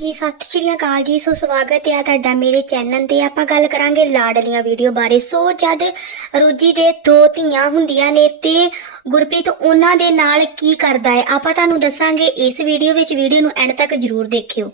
ਜੀ, ਸਤਿ ਸ਼੍ਰੀ ਅਕਾਲ ਜੀ, ਸੋ ਸਵਾਗਤ ਹੈ ਤੁਹਾਡਾ ਮੇਰੇ ਚੈਨਲ ਤੇ। ਆਪਾਂ ਗੱਲ ਕਰਾਂਗੇ ਲਾਡਲੀਆਂ ਵੀਡੀਓ ਬਾਰੇ। ਸੋ ਜਦ ਰੋਜੀ ਦੇ ਦੋ ਧੀਆਂ ਹੁੰਦੀਆਂ ਨੇ ਤੇ ਗੁਰਪ੍ਰੀਤ ਉਹਨਾਂ ਦੇ ਨਾਲ ਕੀ ਕਰਦਾ ਹੈ, ਆਪਾਂ ਤੁਹਾਨੂੰ ਦੱਸਾਂਗੇ ਇਸ ਵੀਡੀਓ ਵਿੱਚ। ਵੀਡੀਓ ਨੂੰ ਐਂਡ ਤੱਕ ਜਰੂਰ ਦੇਖਿਓ।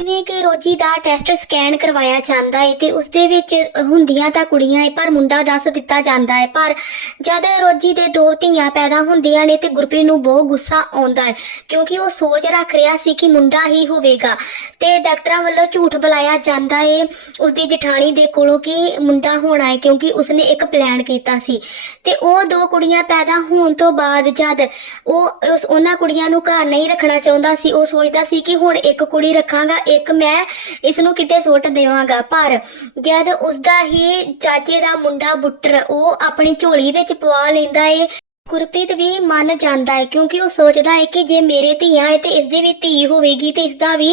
ਜਿਵੇਂ ਕਿ ਰੋਜੀ ਦਾ ਟੈਸਟ ਸਕੈਨ ਕਰਵਾਇਆ ਜਾਂਦਾ ਹੈ ਤੇ ਉਸ ਦੇ ਵਿੱਚ ਹੁੰਦੀਆਂ ਤਾਂ ਕੁੜੀਆਂ ਹੈ ਪਰ ਮੁੰਡਾ ਦੱਸ ਦਿੱਤਾ ਜਾਂਦਾ ਹੈ ਪਰ ਜਦ ਰੋਜੀ ਦੇ ਦੋ ਧੀਆਂ ਪੈਦਾ ਹੁੰਦੀਆਂ ਨੇ ਤੇ ਗੁਰਪ੍ਰੀਤ ਨੂੰ ਬਹੁਤ ਗੁੱਸਾ ਆਉਂਦਾ ਹੈ ਕਿਉਂਕਿ ਉਹ ਸੋਚ ਰੱਖ ਰਿਹਾ ਸੀ ਕਿ ਮੁੰਡਾ ਹੀ ਹੋਵੇਗਾ। ਤੇ ਡਾਕਟਰਾਂ ਵੱਲੋਂ ਝੂਠ ਬੁਲਾਇਆ ਜਾਂਦਾ ਹੈ ਉਸ ਦੀ ਜਠਾਣੀ ਦੇ ਕੋਲੋਂ ਕਿ ਮੁੰਡਾ ਹੋਣਾ ਹੈ ਕਿਉਂਕਿ ਉਸਨੇ ਇੱਕ ਪਲਾਨ ਕੀਤਾ ਸੀ। ਤੇ ਉਹ ਦੋ ਕੁੜੀਆਂ ਪੈਦਾ ਹੋਣ ਤੋਂ ਬਾਅਦ ਜਦ ਉਹ ਉਸ, ਉਹਨਾਂ ਕੁੜੀਆਂ ਨੂੰ ਘਰ ਨਹੀਂ ਰੱਖਣਾ ਚਾਹੁੰਦਾ ਸੀ, ਉਹ ਸੋਚਦਾ ਸੀ ਕਿ ਹੁਣ ਇੱਕ ਕੁੜੀ ਰੱਖਾਂਗਾ ਇੱਕ ਮੈਂ ਇਸ ਨੂੰ ਕਿਤੇ ਸੁੱਟ ਦੇਵਾਂਗਾ, ਪਰ ਜਦ ਉਸਦਾ ਹੀ ਚਾਚੇ ਦਾ ਮੁੰਡਾ ਬੁੱਟਰ ਉਹ ਆਪਣੀ ਝੋਲੀ ਵਿੱਚ ਪਵਾ ਲੈਂਦਾ ਏ, ਗੁਰਪ੍ਰੀਤ ਵੀ ਮੰਨ ਜਾਂਦਾ ਹੈ ਕਿਉਂਕਿ ਉਹ ਸੋਚਦਾ ਹੈ ਕਿ ਜੇ ਮੇਰੇ ਧੀਆਂ ਹੈ ਤੇ ਇਸ ਦੀ ਵੀ ਧੀ ਹੋਵੇਗੀ ਤੇ ਇਸ ਦਾ ਵੀ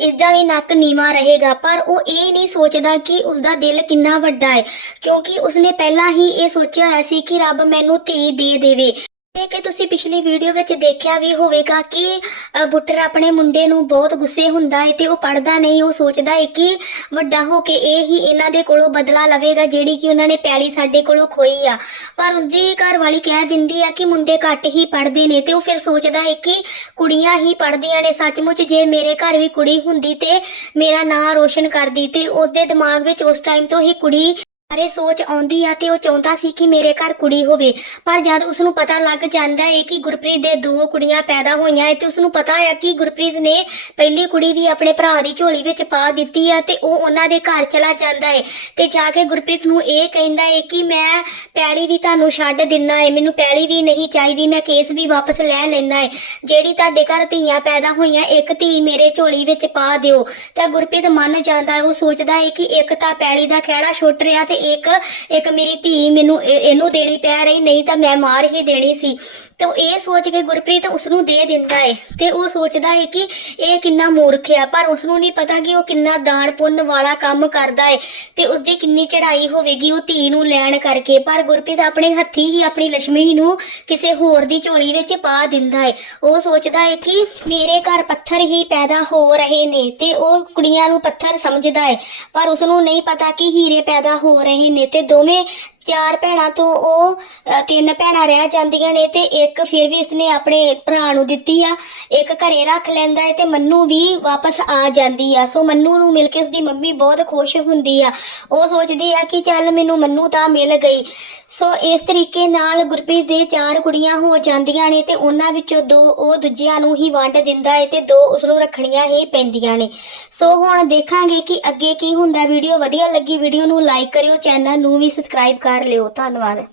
ਇਸ ਦਾ ਵੀ ਨੱਕ ਨੀਵਾ ਰਹੇਗਾ, ਪਰ ਉਹ ਇਹ ਨਹੀਂ ਸੋਚਦਾ ਕਿ ਉਸ ਦਾ ਦਿਲ ਕਿੰਨਾ ਵੱਡਾ ਹੈ ਕਿਉਂਕਿ ਉਸਨੇ ਪਹਿਲਾਂ ਹੀ ਇਹ ਸੋਚਿਆ ਹੋਇਆ ਸੀ ਕਿ ਰੱਬ ਮੈਨੂੰ ਧੀ ਦੇ ਦੇਵੇ। ਜਿਵੇਂ ਕਿ ਤੁਸੀਂ ਪਿਛਲੀ ਵੀਡੀਓ ਵਿੱਚ ਦੇਖਿਆ ਵੀ ਹੋਵੇਗਾ ਕਿ ਅ, ਬੁੱਟਰ ਆਪਣੇ ਮੁੰਡੇ ਨੂੰ ਬਹੁਤ ਗੁੱਸੇ ਹੁੰਦਾ ਹੈ ਤੇ ਉਹ ਪੜਦਾ ਨਹੀਂ ਉਹ ਸੋਚਦਾ ਹੈ ਕਿ ਵੱਡਾ ਹੋ ਕੇ ਇਹ ਹੀ ਇਹਨਾਂ ਦੇ ਕੋਲੋਂ ਬਦਲਾ ਲਵੇਗਾ ਜਿਹੜੀ ਕਿ ਉਹਨਾਂ ਨੇ ਪੈਲੀ ਸਾਡੇ ਕੋਲੋਂ ਖੋਈ ਆ। ਪਰ ਉਸਦੀ ਘਰ ਵਾਲੀ ਕਹਿ ਦਿੰਦੀ ਆ ਕਿ ਮੁੰਡੇ ਘੱਟ ਹੀ ਪੜਦੇ ਨੇ ਤੇ ਉਹ ਫਿਰ ਸੋਚਦਾ ਹੈ ਕਿ ਕੁੜੀਆਂ ਹੀ ਪੜਦੀਆਂ ਨੇ। ਸੱਚਮੁੱਚ ਜੇ ਮੇਰੇ ਘਰ ਵੀ ਕੁੜੀ ਹੁੰਦੀ ਤੇ ਮੇਰਾ ਨਾਂ ਰੋਸ਼ਨ ਕਰਦੀ ਤੇ ਉਸਦੇ ਦਿਮਾਗ ਵਿੱਚ ਉਸ ਟਾਈਮ ਤੋਂ ਹੀ ਕੁੜੀ ਬਾਰੇ ਸੋਚ ਆਉਂਦੀ ਆ ਤੇ ਉਹ ਚਾਹੁੰਦਾ ਸੀ ਕਿ ਮੇਰੇ ਘਰ ਕੁੜੀ ਹੋਵੇ। ਪਰ ਜਦ ਉਸ ਨੂੰ ਪਤਾ ਲੱਗ ਜਾਂਦਾ ਹੈ ਕਿ ਗੁਰਪ੍ਰੀਤ ਦੇ ਦੋ ਕੁੜੀਆਂ ਪੈਦਾ ਹੋਈਆਂ ਹੈ ਤੇ ਉਸ ਨੂੰ ਪਤਾ ਹੈ ਕਿ ਗੁਰਪ੍ਰੀਤ ਨੇ ਪਹਿਲੀ ਕੁੜੀ ਵੀ ਆਪਣੇ ਭਰਾ ਦੀ ਝੋਲੀ ਵਿੱਚ ਪਾ ਦਿੱਤੀ ਆ ਤੇ ਉਹ ਉਹਨਾਂ ਦੇ ਘਰ ਚਲਾ ਜਾਂਦਾ ਹੈ ਤੇ ਜਾ ਕੇ ਗੁਰਪ੍ਰੀਤ ਨੂੰ ਇਹ ਕਹਿੰਦਾ ਹੈ ਕਿ ਮੈਂ ਪੈਲੀ ਵੀ ਤੁਹਾਨੂੰ ਛੱਡ ਦਿੰਨਾ ਹੈ ਮੈਨੂੰ ਪੈਲੀ ਵੀ ਨਹੀਂ ਚਾਹੀਦੀ, ਮੈਂ ਕੇਸ ਵੀ ਵਾਪਸ ਲੈ ਲੈਣਾ ਹੈ ਜਿਹੜੀ ਤੁਹਾਡੇ ਘਰ ਧੀਆਂ ਪੈਦਾ ਹੋਈਆਂ, ਇੱਕ ਧੀ ਮੇਰੇ ਝੋਲੀ ਵਿੱਚ ਪਾ ਦਿਓ। ਤਾਂ ਗੁਰਪ੍ਰੀਤ ਮੰਨ ਜਾਂਦਾ ਹੈ ਉਹ ਸੋਚਦਾ ਹੈ ਕਿ ਇੱਕ ਤਾਂ ਪੈਲੀ ਦਾ ਖਹਿੜਾ ਛੁੱਟ ਰਿਹਾ ਤੇ ਇੱਕ ਇੱਕ ਮੇਰੀ ਧੀ ਮੈਨੂੰ ਇਹਨੂੰ ਦੇਣੀ ਪੈ ਰਹੀ, ਨਹੀਂ ਤਾਂ ਮੈਂ ਮਾਰ ਹੀ ਦੇਣੀ ਸੀ। ਤੇ ਇਹ ਸੋਚ ਕੇ ਗੁਰਪ੍ਰੀਤ ਉਸ ਨੂੰ ਦੇ ਦਿੰਦਾ ਹੈ ਤੇ ਉਹ ਸੋਚਦਾ ਹੈ ਕਿ ਇਹ ਕਿੰਨਾ ਮੂਰਖ ਆ, ਪਰ ਉਸ ਨੂੰ ਨਹੀਂ ਪਤਾ ਕਿ ਉਹ ਕਿੰਨਾ ਦਾਨ ਪੁੰਨ ਵਾਲਾ ਕੰਮ ਕਰਦਾ ਹੈ ਤੇ ਉਸ ਦੀ ਕਿੰਨੀ ਚੜ੍ਹਾਈ ਹੋਵੇਗੀ ਉਹ ਧੀ ਨੂੰ ਲੈਣ ਕਰਕੇ। ਪਰ ਗੁਰਪ੍ਰੀਤ ਆਪਣੇ ਹੱਥੀ ਹੀ ਆਪਣੀ ਲక్ష్ਮੀ ਨੂੰ ਕਿਸੇ ਹੋਰ ਦੀ ਝੋਲੀ ਵਿੱਚ ਪਾ ਦਿੰਦਾ ਹੈ ਉਹ ਸੋਚਦਾ ਹੈ ਕਿ ਮੇਰੇ ਘਰ ਪੱਥਰ ਹੀ ਪੈਦਾ ਹੋ ਰਹੇ ਨੇ ਤੇ ਉਹ ਕੁੜੀਆਂ ਨੂੰ ਪੱਥਰ ਸਮਝਦਾ ਹੈ ਪਰ ਉਸ ਨੂੰ ਨਹੀਂ ਪਤਾ ਕਿ ਹੀਰੇ ਪੈਦਾ ਹੋ ਰਹੇ ਨੇ ਤੇ ਦੋਵੇਂ ਚਾਰ ਭੈਣਾਂ ਤੋਂ ਉਹ ਅ, ਤਿੰਨ ਭੈਣਾਂ ਰਹਿ ਜਾਂਦੀਆਂ ਨੇ ਤੇ ਇੱਕ ਫਿਰ ਵੀ ਇਸਨੇ ਆਪਣੇ ਭਰਾ ਨੂੰ ਦਿੱਤੀ ਆ। ਇੱਕ ਘਰੇ ਰੱਖ ਲੈਂਦਾ ਹੈ ਤੇ ਮੰਨੂ ਵੀ ਵਾਪਸ ਆ ਜਾਂਦੀ ਆ। ਸੋ ਮੰਨੂ ਨੂੰ ਮਿਲ ਕੇ ਉਸਦੀ ਮੰਮੀ ਬਹੁਤ ਖੁਸ਼ ਹੁੰਦੀ ਆ। ਉਹ ਸੋਚਦੀ ਆ ਕਿ ਚੱਲ ਮੈਨੂੰ ਮੰਨੂ ਤਾਂ ਮਿਲ ਗਈ। ਸੋ ਇਸ ਤਰੀਕੇ ਨਾਲ ਗੁਰਪ੍ਰੀਤ ਦੇ ਚਾਰ ਕੁੜੀਆਂ ਹੋ ਜਾਂਦੀਆਂ ਨੇ ਤੇ ਉਹਨਾਂ ਵਿੱਚੋਂ ਦੋ ਉਹ ਦੂਜਿਆਂ ਨੂੰ ਹੀ ਵੰਡ ਦਿੰਦਾ ਹੈ ਤੇ ਦੋ ਉਸ ਨੂੰ ਰੱਖਣੀਆਂ ਹੀ ਪੈਂਦੀਆਂ ਨੇ। ਸੋ ਹੁਣ ਦੇਖਾਂਗੇ ਕਿ ਅੱਗੇ ਕੀ ਹੁੰਦਾ। ਵੀਡੀਓ ਵਧੀਆ ਲੱਗੀ ਵੀਡੀਓ ਨੂੰ ਲਾਈਕ ਕਰਿਓ ਚੈਨਲ ਨੂੰ ਵੀ ਸਬਸਕ੍ਰਾਈਬ ਕਰ ਲਿਓ ਧੰਨਵਾਦ।